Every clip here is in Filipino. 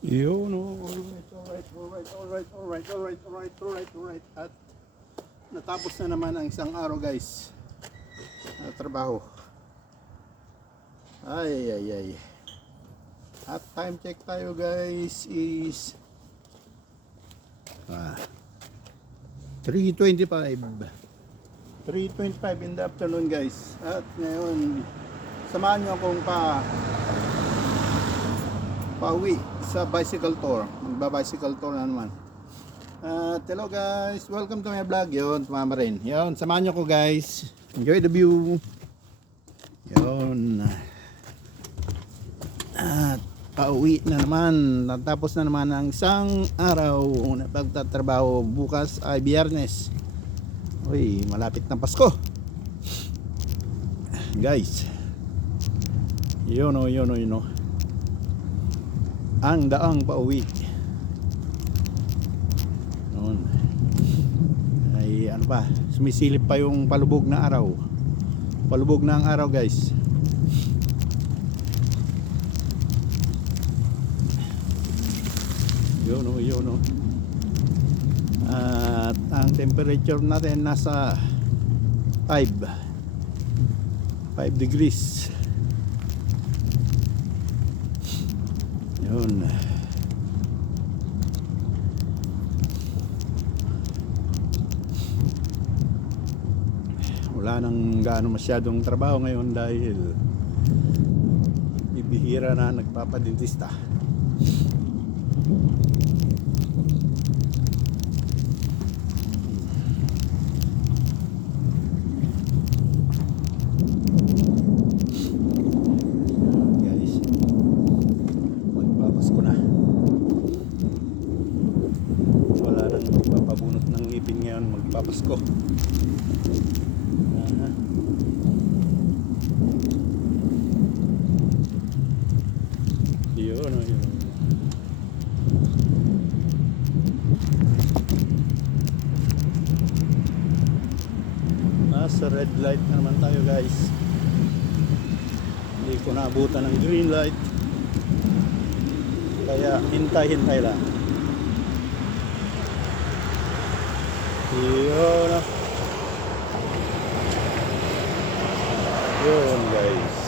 Yun, oh, alright. At natapos na naman ang isang araw, guys, na trabaho. Ay. At time check tayo, guys, is 3:25 in the afternoon, guys. At ngayon, samahan nyo akong pauwi sa bicycle tour. Magba-bicycle tour na naman. At hello, guys, welcome to my vlog. Yun, tumama rin. Yun, samahan nyo ko, guys. Enjoy the view. Yun. At pauwi na naman. Natapos na naman ang isang araw na pagtatrabaho. Bukas ay Biyernes. Uy, malapit na Pasko, guys. Yun o. Ang daang pauwi noon ay ano pa, sumisilip pa yung palubog na araw. Palubog na ang araw, guys. Yun o. At ang temperature natin nasa 5 degrees. Yun. Wala nang gaano masyadong trabaho ngayon dahil bibihira na nagpapadentista. Magpapasko. Yun. Nasa red light na naman tayo, guys. Hindi ko naabutan ng green light, kaya hintay lang. Yun, guys.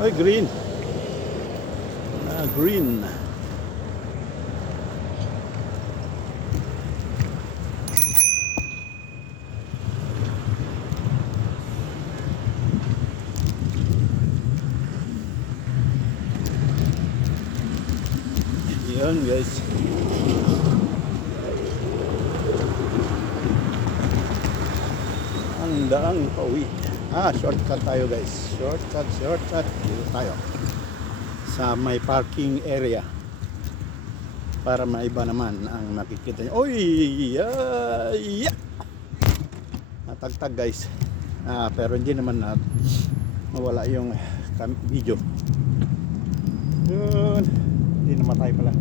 Ay, green. Green. Yun, guys. Ang daang pauwi. Shortcut tayo, guys. Shortcut. Dito tayo sa may parking area para maiba naman ang makikita nyo. Oy! Natagtag, guys. Pero hindi naman mawala yung video. Yun. Hindi namatay pala.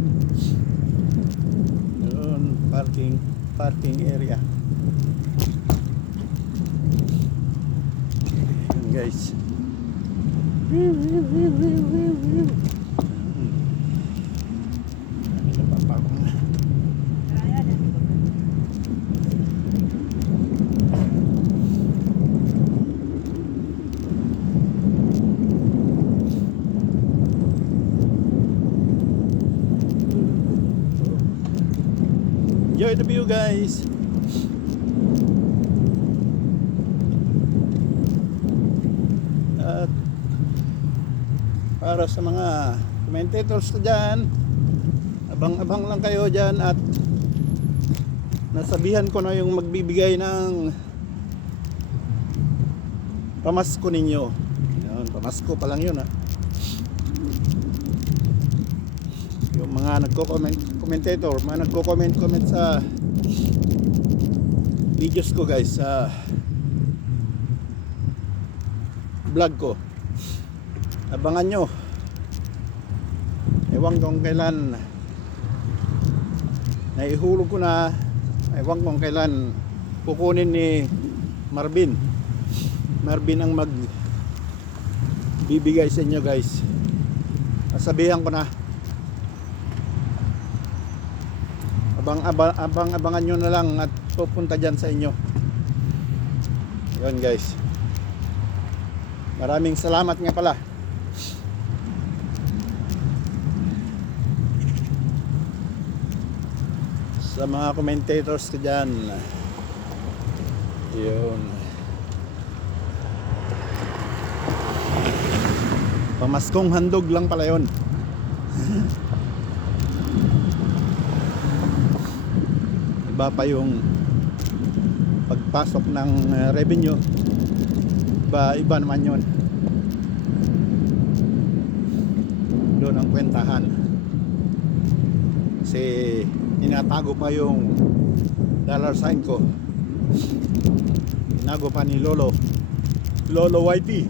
Yun, parking area. Yun, guys. Enjoy the view, guys. At para sa mga commentators ko dyan, abang-abang lang kayo dyan. At nasabihan ko na yung magbibigay ng pamasko ninyo. Yun, pamasko pa lang yun, yung mga commentator, mga nagko-comment sa videos ko, guys, sa vlog ko. Abangan nyo. Ewan kung kailan naihulog ko na. Ewan kung kailan kukunin ni Marvin ang bibigay sa inyo guys. Sabihan ko na. Abangan nyo na lang at pupunta dyan sa inyo. Yun guys. Maraming salamat nga pala. Sa mga commentators ko dyan. Yun. Pamaskong handog lang pala yun. Iba pa yung pagpasok ng revenue. Iba naman yun. Doon ang kwentahan. Kasi inatago pa yung dollar sign ko. Inago pa ni Lolo Whitey.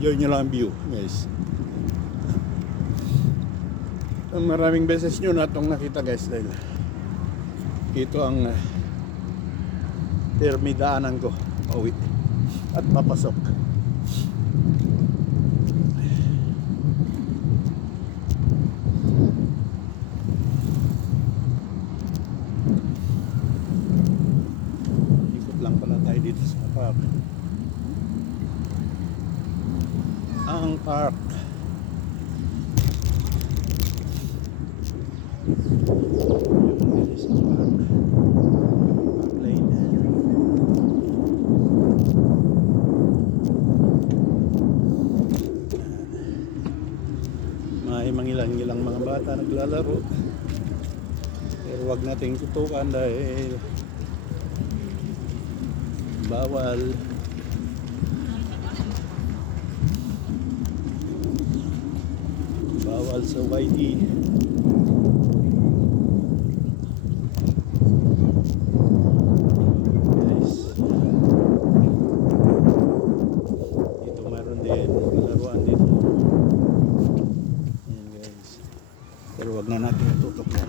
Enjoy nyo lang ang view guys. Maraming beses nyo na itong nakita guys, dahil ito ang permidaanan ko pauwi at papasok. Ikot lang pala tayo dito sa park. Ang park. May mangilang-ilang mga bata naglalaro. Pero wag nating tutukan dahil bawal. Bawal sa YT. Guys, dito meron din laruan dito. Ayan guys. Pero wag na natin tutok na.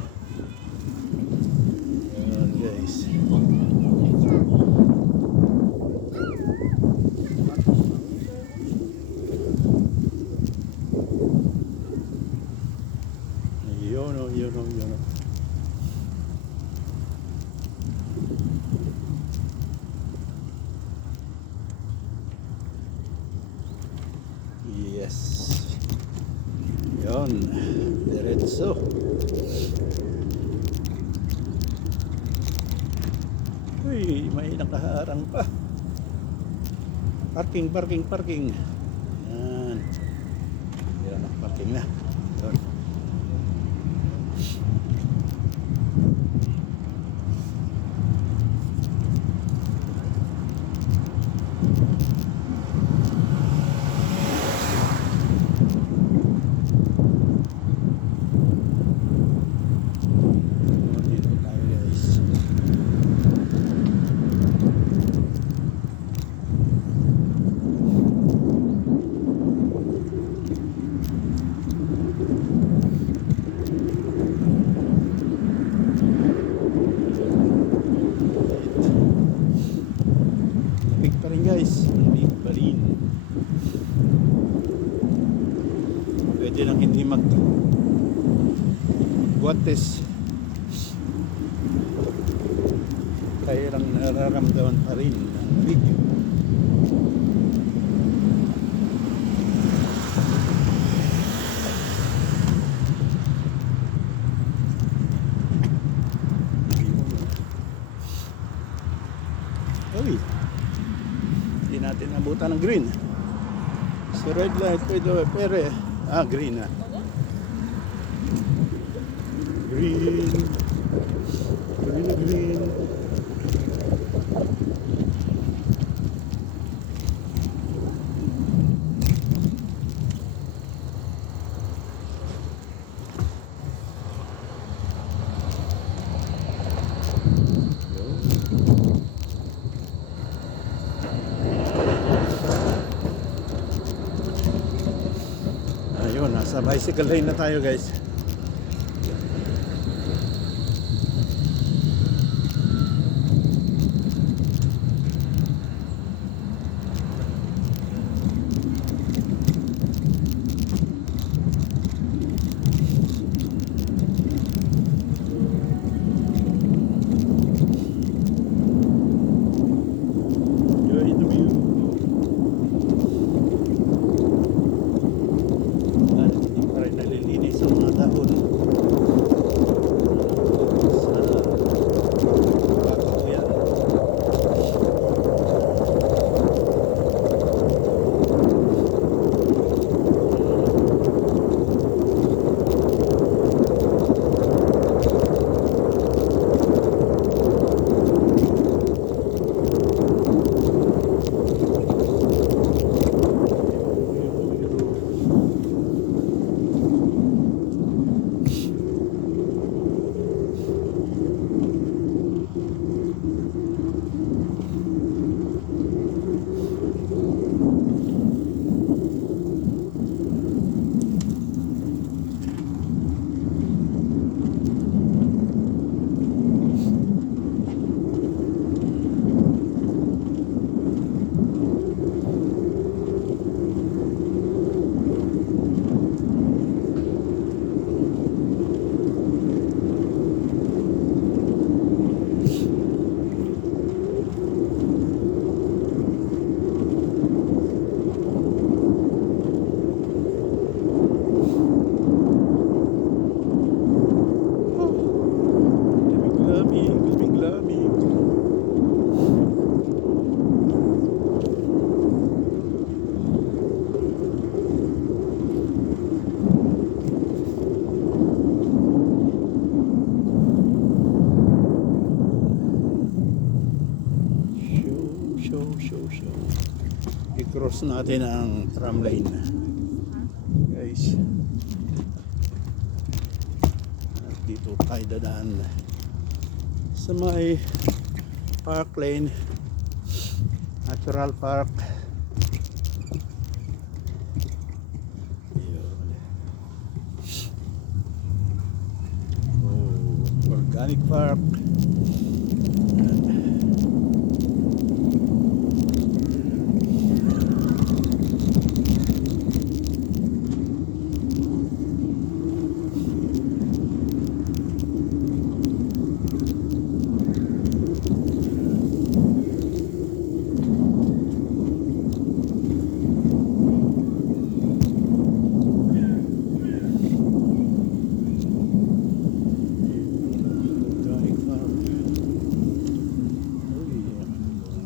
Ayan guys. Yun. Yes. Yun. Diretso. Uy, may nakaharang pa. Parking. Yan. Yan, parking na. Yun. Guys, lamig pa rin. Pwede nang hindi mag-guantes. Kaya lang nararamdaman pa rin ang lamig. Uy, hindi natin nabutan ng green. So red light pero green na. Green. Nasa bicycle lane na tayo guys. Enjoy the view. Hindi pa rin nalilinis ang mga dahon. Sa kakahuyan. Lamig. Show. I-cross natin ang tram lane. Guys. At dito tayo dadaan sa may park lane, natural park. Organic park.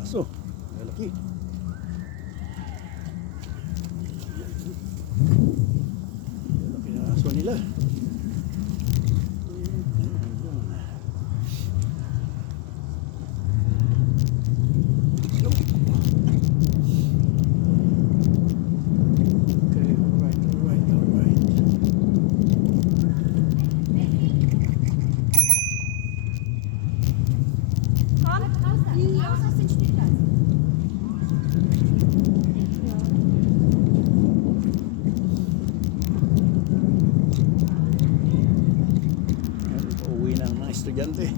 So, lalaki. Lalaki na aso nila. Pauwi ng mga estudyante.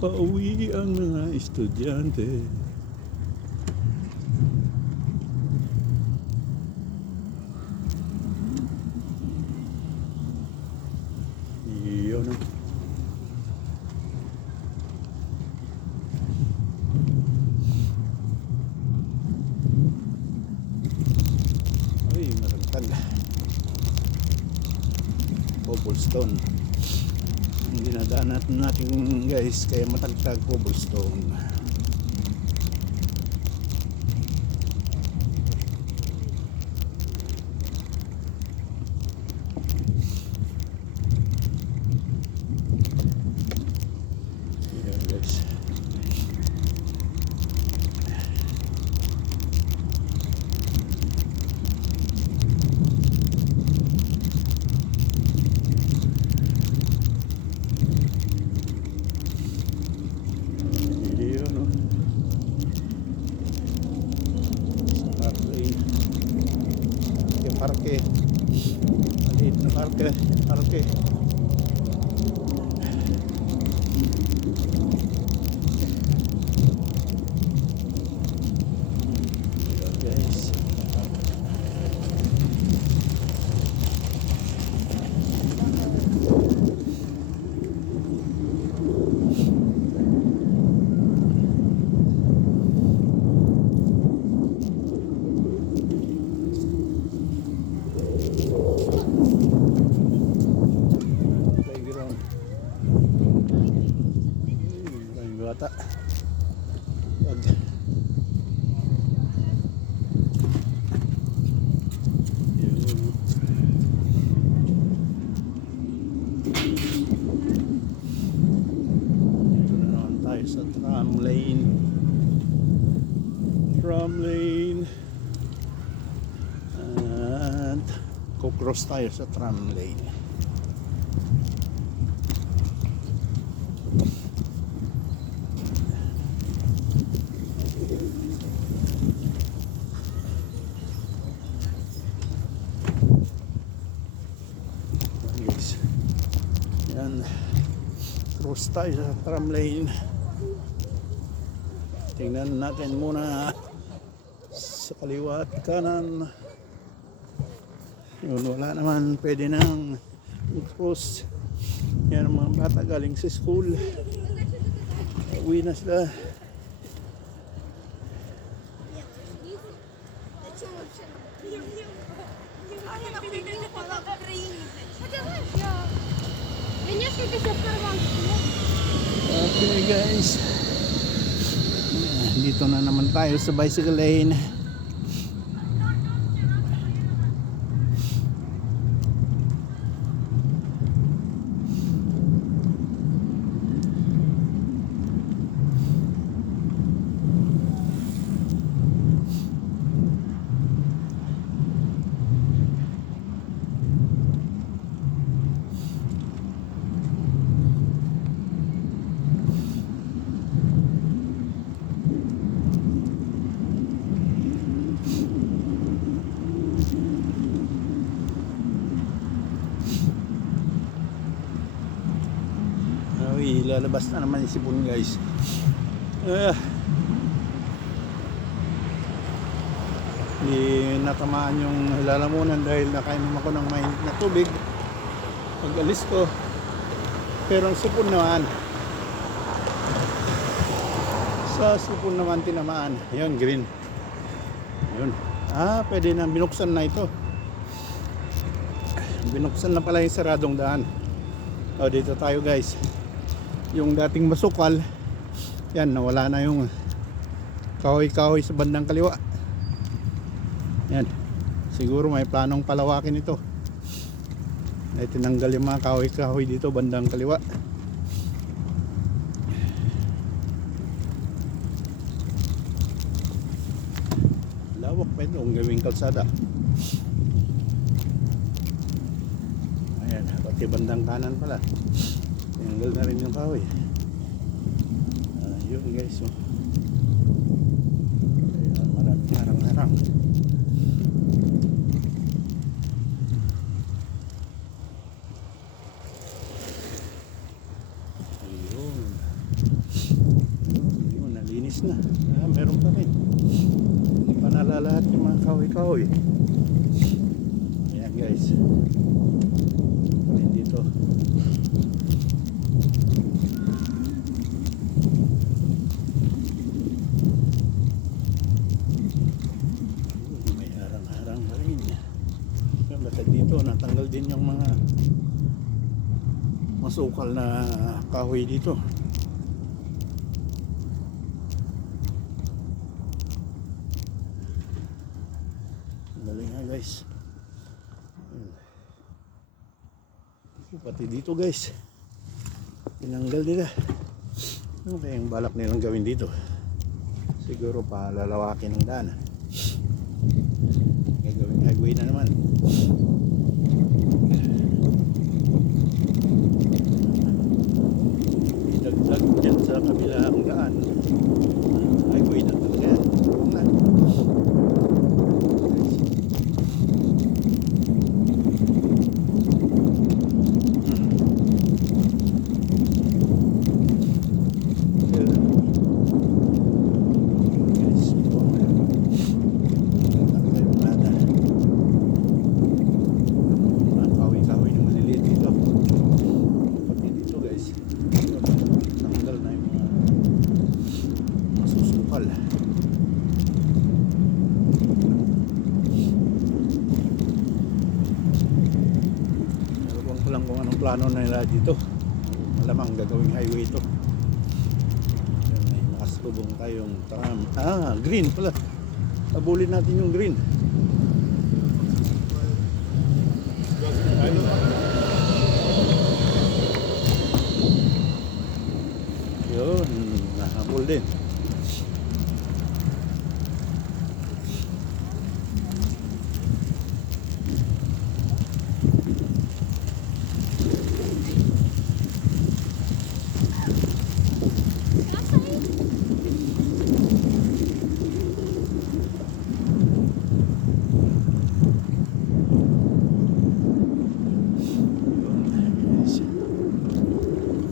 Pauwi ang mga estudyante. Yun. Ay, maragtag. Cobblestone. Hindi nadaan natin guys, kaya matagtag cobblestone. Ayan guys. Parke, parke. Guys. Playground. Maraming bata. Pag dito na naman tayo sa tram lane. Tram lane. At kukross tayo sa tram lane. Guys, yan, cross tayo sa tram lane. Tingnan natin muna sa kaliwa at kanan. Yun, wala naman, pwede nang cross. Yan ang mga bata galing sa school, uwi na sila. Okay guys, dito na naman tayo sa bicycle lane. Lalabas na naman yung sipon guys. Hindi natamaan yung lalamunan dahil nakainom ako ng mainit na tubig pag alis ko. Pero ang sipon naman, sa sipon naman tinamaan. Yun, green. Yun. Pwede na, binuksan na ito. Binuksan na pala yung saradong daan. Dito tayo guys. Yung dating masukal, yan, nawala na yung kahoy-kahoy sa bandang kaliwa. Yan, siguro may planong palawakin ito. Ay tinanggal yung mga kahoy-kahoy dito bandang kaliwa. Lawak pa ito kung gawing kalsada. Ayan, pati bandang kanan pala tinanggal na rin yung kahoy. Yun guys, ayan, maraming harang-harang. Yun, nalinis na. Meron pa rin, hindi pa nalalahat yung mga kahoy-kahoy. Ayan guys, dito dito natanggal din yung mga masukal na kahoy dito. Galing nga guys. Pati dito guys tinanggal nila. Ano kaya yung balak nilang gawin dito? Siguro pa lalawakin ng daan. Gagawin highway na naman. Idagdag dyan sa kabilang daan. Highway na talaga yan. Oo nga. plano na nila dito. Malamang gagawing highway ito. Ayun, may nakasalubong tayong tram. Green pala. Habulin natin yung green. Yun, nahabol din.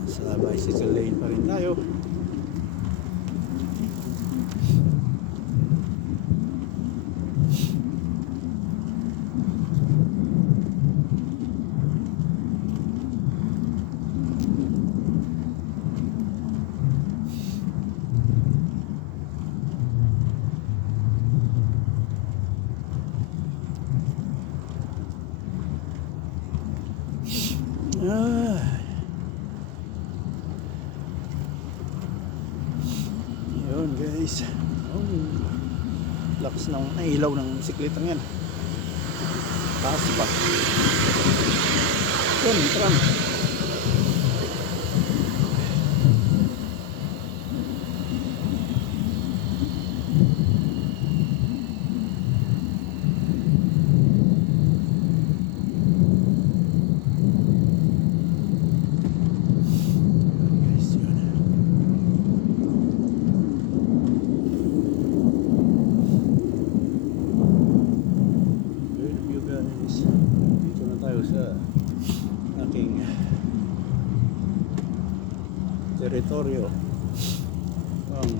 Sa bicycle lane pa rin tayo. Yun guys. Lakas ng ilaw ng bisikleta yan. Taas pa. Yun, tram. Dito na tayo sa aking teritoryo, ang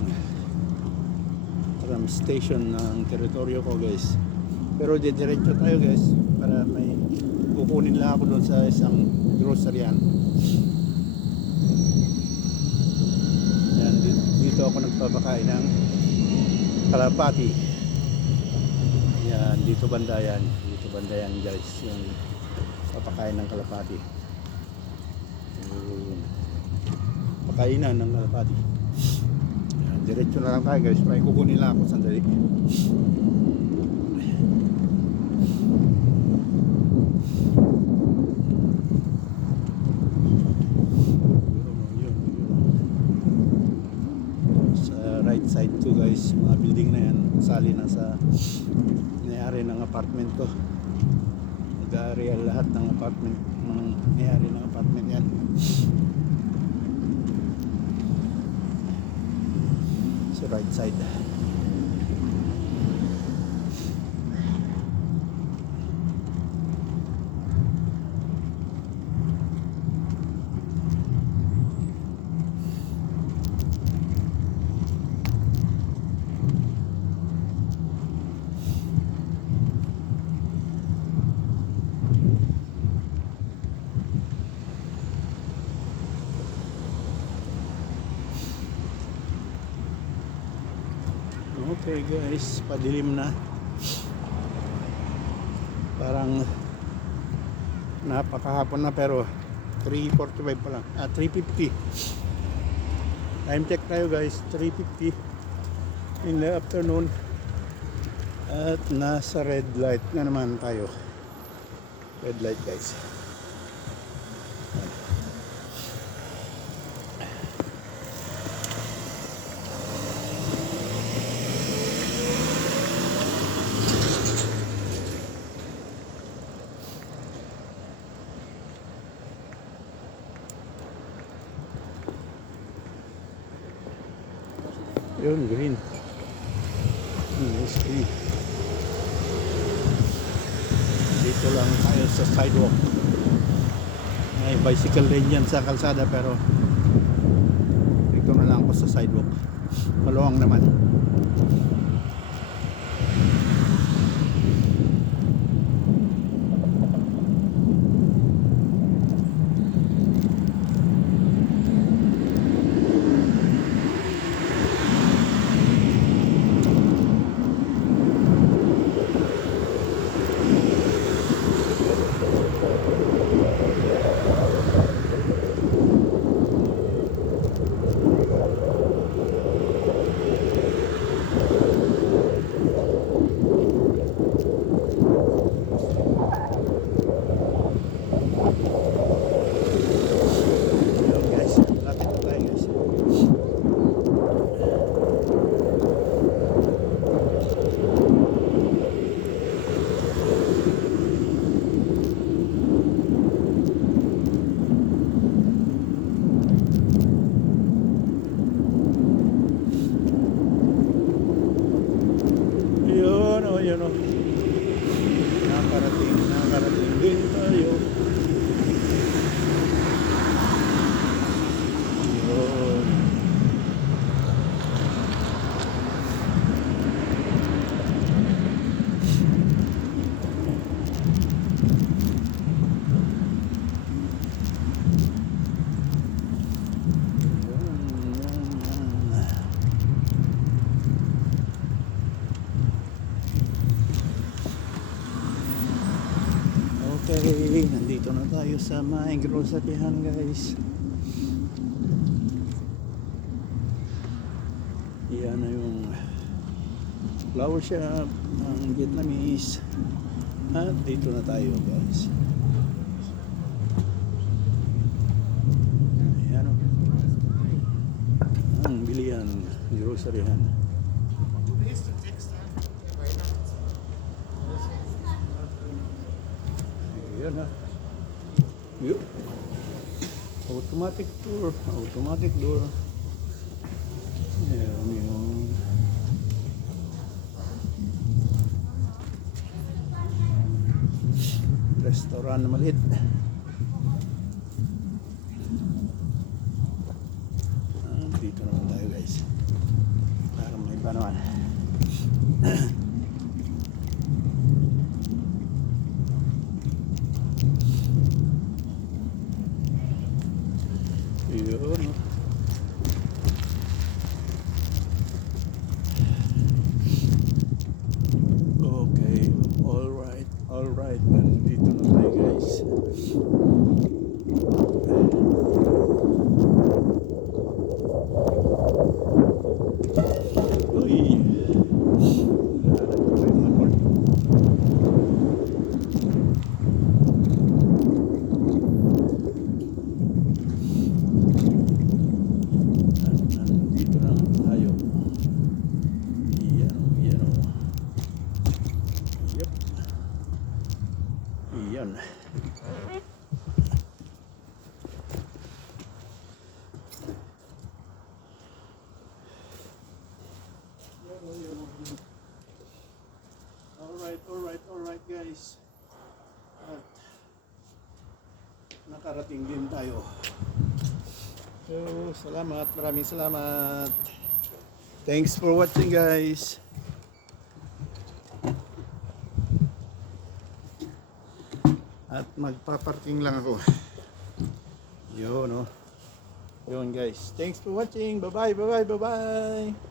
tram station ng teritoryo ko guys. Pero diretso tayo guys para may kukunin lang ako doon sa isang groceryan. Yan, dito ako nagpapakain ng kalapati. Yan, dito banda yan. Banda yan guys, yung papakain ng kalapati. Pakainan ng kalapati. Yan, diretso na lang tayo guys, may kukunin lang ako sandali. Sa right side to guys, mga building na yan, sali na sa may-ari ng apartment ko. Nag-area lahat ng apartment ng may-ari ng apartment yan. Sa right side. Okay guys, padilim na. Parang napakahapon na pero 3:45 pa lang. 3:50. Time check tayo guys, 3:50 in the afternoon. At nasa red light na naman tayo. Red light guys. Yun, green. Nice green. Dito lang tayo sa sidewalk. May bicycle lane yan sa kalsada pero dito na lang ako sa sidewalk. Maluwang naman. na tayo sa may groceryhan guys. Yan na yung flower shop ng Vietnamese. At dito na tayo guys. Ayan o. Ang bilihan, groceryhan. Ayan ha. Yup. Automatic door. Automatic door. Ayan yun. Restaurant na maliit. Dito naman tayo guys. Para may iba naman. Yun. Okay. Alright. Alright. Nandito na tayo guys. Uy. Nandito na tayo. Yan o, yan o. Yep. Yan. Alright guys. At nakarating din tayo. So, salamat. Maraming salamat. Thanks for watching guys. At magpaparking lang ako. Yun, no. Yun guys. Thanks for watching. Bye-bye, bye-bye, bye-bye.